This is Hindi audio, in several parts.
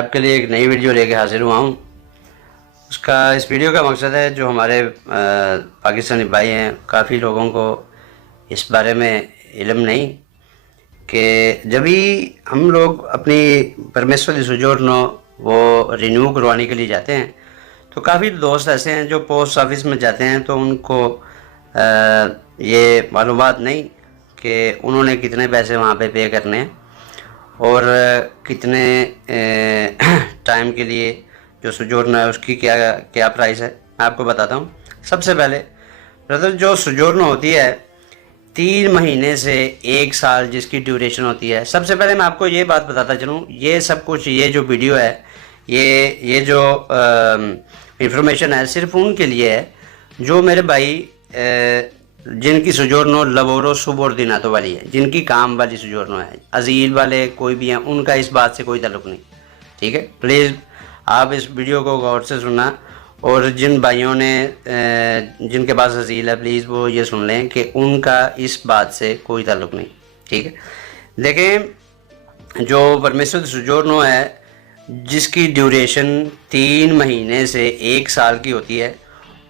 आपके लिए एक नई वीडियो लेके हाजिर हुआ हूँ। इस वीडियो का मकसद है, जो हमारे पाकिस्तानी भाई हैं, काफ़ी लोगों को इस बारे में इल्म नहीं कि जब भी हम लोग अपनी परमेश्वर सुजोरनो वो रिन्यू करवाने के लिए जाते हैं, तो काफ़ी दोस्त ऐसे हैं जो पोस्ट ऑफिस में जाते हैं तो उनको ये मालूमात नहीं कि उन्होंने कितने पैसे वहाँ पे करने हैं और कितने टाइम के लिए जो सोजोर्न है उसकी क्या क्या प्राइस है। मैं आपको बताता हूँ। सबसे पहले ब्रदर, जो सोजोर्न होती है 3 महीने से 1 साल जिसकी ड्यूरेशन होती है। सबसे पहले मैं आपको ये बात बताता चलूँ, ये सब कुछ, ये जो वीडियो है, ये जो इंफॉर्मेशन है, सिर्फ उनके लिए है जो मेरे भाई जिनकी सोजोर्नो लवोरो सुबोर्डिनातो वाली है, जिनकी काम वाली सोजोर्नो है। अजील वाले कोई भी हैं, उनका इस बात से कोई ताल्लुक़ नहीं। ठीक है, प्लीज़ आप इस वीडियो को गौर से सुनना, और जिन भाइयों ने जिनके पास अजील है, प्लीज़ वो ये सुन लें कि उनका इस बात से कोई ताल्लुक़ नहीं। ठीक है, देखें, जो परमेश्वर सोजोर्नो है जिसकी ड्यूरेशन 3 महीने से 1 साल की होती है,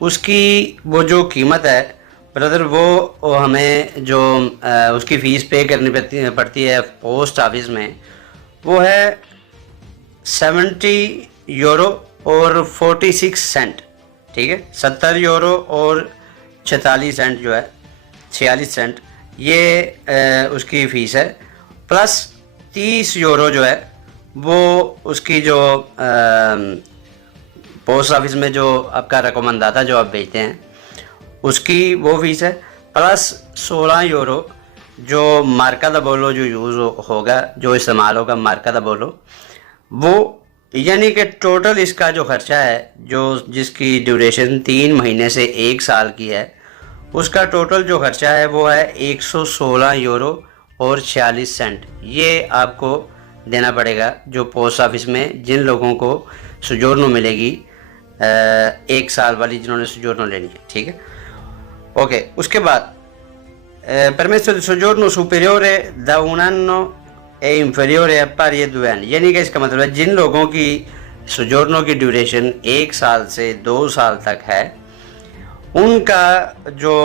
उसकी वो जो कीमत है ब्रदर, वो हमें जो उसकी फ़ीस पे करनी पड़ती है पोस्ट ऑफिस में, वो है 70 यूरो और 46 सेंट। ठीक है, 70 यूरो और 46 सेंट जो है, 46 सेंट, ये उसकी फ़ीस है। प्लस 30 यूरो जो है वो उसकी जो पोस्ट ऑफिस में जो आपका रकमंदाता जो आप भेजते हैं उसकी वो फीस है। प्लस 16 यूरो जो मार्का दा बोलो जो यूज़ होगा, जो इस्तेमाल होगा मार्का दा बोलो, वो यानी कि टोटल इसका जो खर्चा है, जो जिसकी ड्यूरेशन 3 महीने से 1 साल की है, उसका टोटल जो खर्चा है वो है 116 यूरो और 46 सेंट। ये आपको देना पड़ेगा जो पोस्ट ऑफिस में जिन लोगों को सोजोर्नो मिलेगी 1 साल वाली, जिन्होंने सोजोर्नो लेनी है। ठीक है, ओके। उसके बाद permesso di soggiorno superiore da un anno e inferiore a pari a 2 anni, यानी कि इसका मतलब है जिन लोगों की सोजोर्नो की ड्यूरेशन 1 साल से 2 साल तक है, उनका जो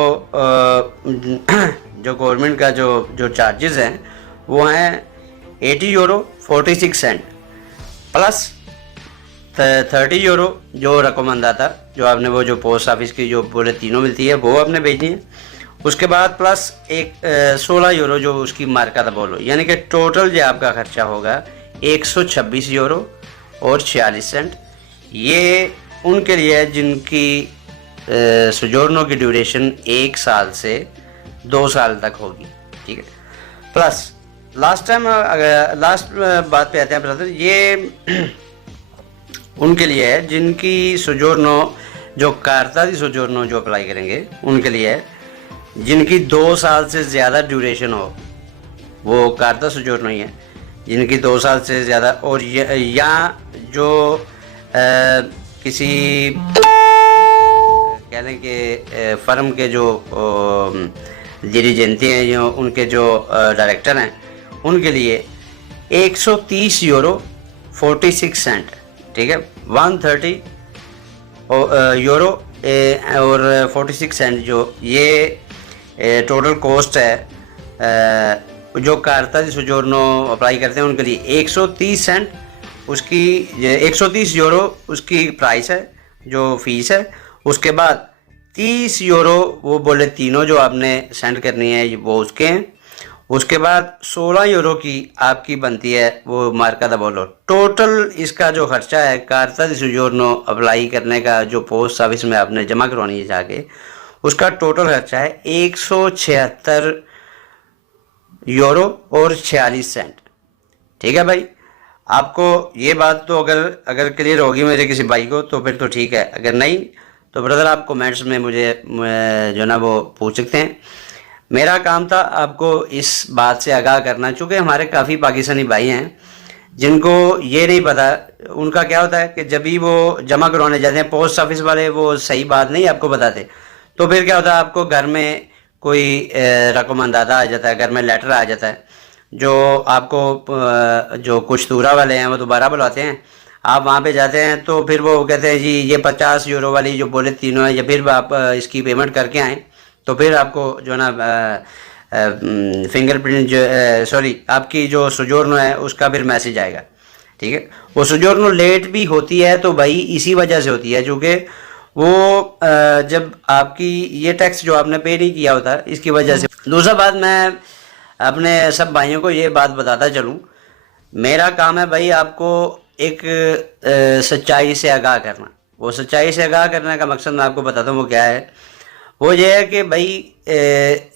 जो गवर्नमेंट का जो चार्जेस हैं वो हैं 80 यूरो 46 सेंट, प्लस 30 यूरो जो रकमंदाता, जो आपने वो जो पोस्ट ऑफिस की जो बोले तीनों मिलती है वो आपने भेजनी है। उसके बाद प्लस 16 यूरो जो उसकी मार्का था बोलो, यानी कि टोटल जो आपका खर्चा होगा 126 यूरो और 46 सेंट। ये उनके लिए है जिनकी सोजोर्नो की ड्यूरेशन 1 साल से 2 साल तक होगी। ठीक है, प्लस लास्ट बात पे आते हैं ब्रदर, ये उनके लिए है जिनकी सोजोर्नो जो कार्ता दी सोजोर्नो जो अप्लाई करेंगे उनके लिए है, जिनकी 2 साल से ज़्यादा ड्यूरेशन हो, वो कार्ता सोजोर्नो ही है। जिनकी 2 साल से ज़्यादा, और या जो किसी कह लें कि फर्म के जो डिरीजेंटी हैं, जो उनके जो डायरेक्टर हैं, उनके लिए 130 यूरो 46 सेंट। ठीक है, 130 यूरो और 46 सेंट जो ये टोटल कॉस्ट है जो कार्ता दी सोजोर्नो अप्लाई करते हैं उनके लिए 130 सेंट, उसकी 130 यूरो उसकी प्राइस है, जो फीस है। उसके बाद 30 यूरो वो बोले तीनों जो आपने सेंड करनी है वो उसके हैं। उसके बाद 16 यूरो की आपकी बनती है वो मार्का दा बोलो। टोटल इसका जो खर्चा है कार्ता दी सोजोर्नो अप्लाई करने का, जो पोस्ट ऑफिस में आपने जमा करवानी है जाके, उसका टोटल खर्चा है 176 यूरो और 46 सेंट। ठीक है भाई, आपको ये बात तो अगर क्लियर होगी मेरे किसी भाई को तो फिर तो ठीक है, अगर नहीं तो ब्रदर आप कमेंट्स में मुझे जो ना वो पूछ सकते हैं। मेरा काम था आपको इस बात से आगाह करना, चूँकि हमारे काफ़ी पाकिस्तानी भाई हैं जिनको ये नहीं पता। उनका क्या होता है कि जब भी वो जमा करवाने जाते हैं पोस्ट ऑफिस वाले, वो सही बात नहीं आपको बताते, तो फिर क्या होता है आपको घर में कोई रकमंदाता आ जाता है, घर में लेटर आ जाता है जो आपको जो कुश्तूरा वाले हैं वो दोबारा बुलाते हैं। आप वहाँ पे जाते हैं तो फिर वो कहते हैं जी ये 50 यूरो वाली जो बुलेट तीनों है, या फिर आप इसकी पेमेंट करके आएँ तो फिर आपको जो है ना फिंगरप्रिंट जो सॉरी आपकी जो सोजोर्नो है उसका फिर मैसेज आएगा। ठीक है, वो सोजोर्नो लेट भी होती है तो भाई इसी वजह से होती है, चूँकि वो जब आपकी ये टैक्स जो आपने पे नहीं किया होता इसकी वजह से। दूसरा बात, मैं अपने सब भाइयों को ये बात बताता चलूँ, मेरा काम है भाई आपको एक सच्चाई से आगाह करना। वो सच्चाई से आगाह करने का मकसद मैं आपको बताता हूँ वो क्या है। वो ये है कि भाई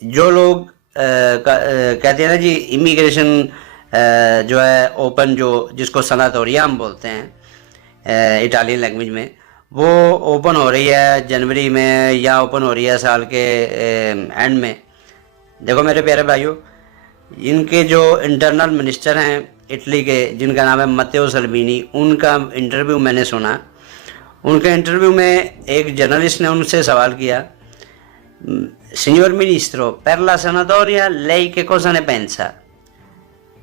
जो लोग कहते हैं ना जी इमिग्रेशन जो है ओपन, जो जिसको सनातोरिया हम बोलते हैं इटालियन लैंग्वेज में, वो ओपन हो रही है जनवरी में या ओपन हो रही है साल के एंड में। देखो मेरे प्यारे भाइयों, इनके जो इंटरनल मिनिस्टर हैं इटली के, जिनका नाम है मत्तेओ सल्विनी, उनका इंटरव्यू मैंने सुना। उनके इंटरव्यू में एक जर्नलिस्ट ने उनसे सवाल किया, सिgnor ministro, per la sanatoria lei che cosa ne pensa?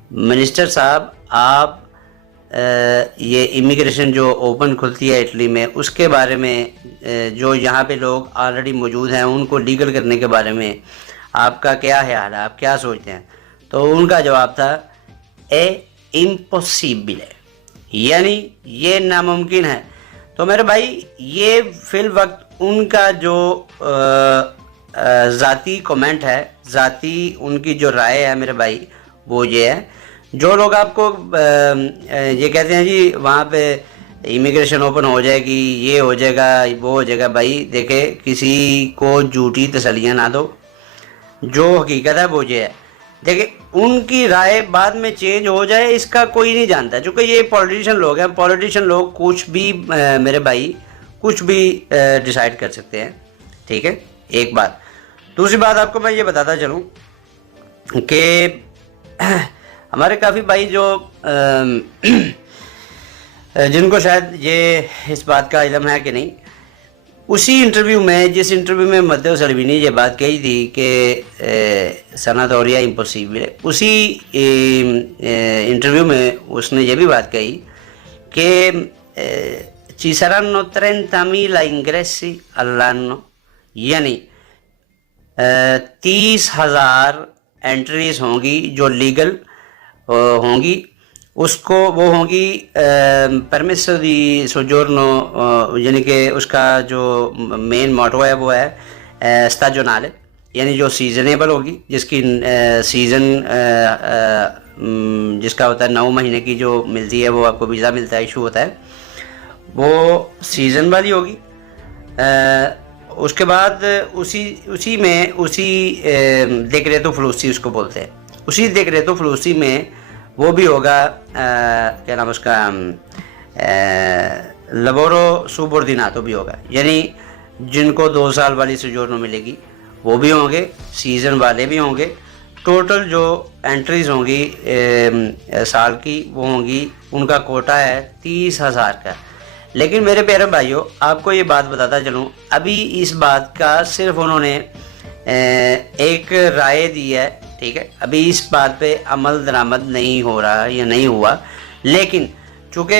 Minister साहब, आप ये इमिग्रेशन जो ओपन खुलती है इटली में उसके बारे में, जो यहाँ पे लोग ऑलरेडी मौजूद हैं उनको लीगल करने के बारे में आपका क्या ख्याल है, आप क्या सोचते हैं? तो उनका जवाब था ए इम्पॉसिबल, यानी ये नामुमकिन है। तो मेरे भाई ये फिल वक्त उनका जो ज़ाती कमेंट है, ज़ाती उनकी जो राय है मेरे भाई, वो ये है। जो लोग आपको ये कहते हैं जी वहाँ पे इमिग्रेशन ओपन हो जाएगी, ये हो जाएगा, वो हो जाएगा, भाई देखे किसी को झूठी तसल्लियाँ ना दो। जो हकीकत है वो ये है। देखिए उनकी राय बाद में चेंज हो जाए इसका कोई नहीं जानता, क्योंकि ये पॉलिटिशियन लोग हैं। पॉलिटिशियन लोग कुछ भी मेरे भाई कुछ भी डिसाइड कर सकते हैं। ठीक है, एक बात। दूसरी बात आपको मैं ये बताता चलूँ कि हमारे काफ़ी भाई जो जिनको शायद ये इस बात का इल्म है कि नहीं, उसी इंटरव्यू में, जिस इंटरव्यू में मत्तेओ सल्विनी ये बात कही थी कि सनातोरिया इम्पॉसिबल है, उसी इंटरव्यू में उसने ये भी बात कही कि ci saranno 30.000 ingressi all'anno, यानी 30,000 एंट्रीज होंगी जो लीगल होंगी, उसको वो होंगी परमिसो दी सोजोर्नो, यानी कि उसका जो मेन मोटो है वो है स्टाजोनाले, यानी जो सीजनेबल होगी, जिसकी सीज़न जिसका होता है 9 महीने की जो मिलती है, वो आपको वीज़ा मिलता है, इशू होता है, वो सीज़न वाली होगी। उसके बाद उसी में देखरेतो फ्लूसी उसको बोलते हैं, उसी देखरेतो फ्लूसी में वो भी होगा क्या नाम उसका लबोरो सुबोर्डिनातो भी होगा, यानी जिनको 2 साल वाली सोजोर्नो मिलेगी वो भी होंगे, सीज़न वाले भी होंगे। टोटल जो एंट्रीज होंगी साल की वो होंगी, उनका कोटा है 30,000 का। लेकिन मेरे प्यारे भाइयों, आपको ये बात बताता चलूँ, अभी इस बात का सिर्फ उन्होंने एक राय दी है। ठीक है, अभी इस बात पे अमल दरामद नहीं हो रहा या नहीं हुआ। लेकिन चूँकि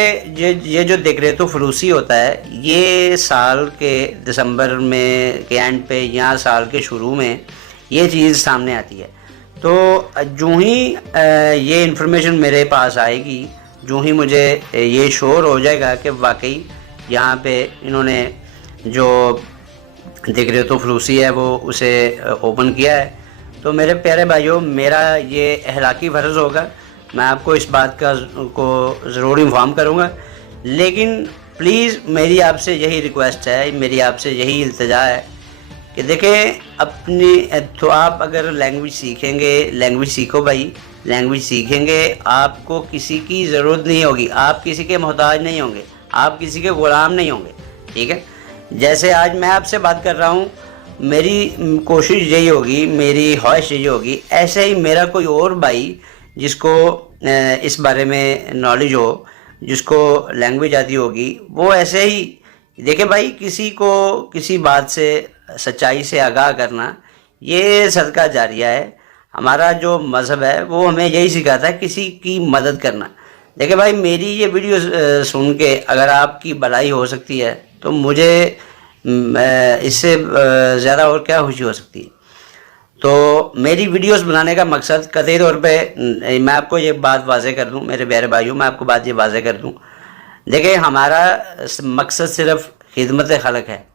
ये जो देखरेतो फ्लूसी होता है, ये साल के दिसंबर में के एंड पे या साल के शुरू में ये चीज़ सामने आती है। तो जो ही ये इन्फॉर्मेशन मेरे पास आएगी, जो ही मुझे ये श्योर हो जाएगा कि वाकई यहाँ पे इन्होंने जो देखरेतो फ्लूसी है वो उसे ओपन किया है, तो मेरे प्यारे भाइयों, मेरा ये अखलाकी फ़र्ज़ होगा, मैं आपको इस बात का को ज़रूर इन्फॉर्म करूँगा। लेकिन प्लीज़ मेरी आपसे यही रिक्वेस्ट है, मेरी आपसे यही इल्तिजा है कि देखें अपनी, तो आप अगर लैंग्वेज सीखेंगे, लैंग्वेज सीखो भाई, लैंग्वेज सीखेंगे, आपको किसी की ज़रूरत नहीं होगी, आप किसी के मोहताज नहीं होंगे, आप किसी के ग़ुलाम नहीं होंगे। ठीक है, जैसे आज मैं आपसे बात कर रहा हूँ, मेरी कोशिश यही होगी, मेरी ख्वाहिश यही होगी, ऐसे ही मेरा कोई और भाई जिसको इस बारे में नॉलेज हो, जिसको लैंग्वेज आती होगी, वो ऐसे ही देखे भाई, किसी को किसी बात से, सच्चाई से आगाह करना, ये सदका जारिया है। हमारा जो मज़हब है वो हमें यही सिखाता है कि की मदद करना। देखिए भाई, मेरी ये वीडियो सुन के अगर आपकी भलाई हो सकती है तो मुझे इससे ज़्यादा और क्या खुशी हो सकती है। तो मेरी वीडियोस बनाने का मकसद कतई तौर पे, मैं आपको ये बात वाज़े कर दूं मेरे प्यारे भाइयों, मैं आपको बात ये वाज़े कर दूं। देखिए, हमारा मकसद सिर्फ खिदमत खलक है।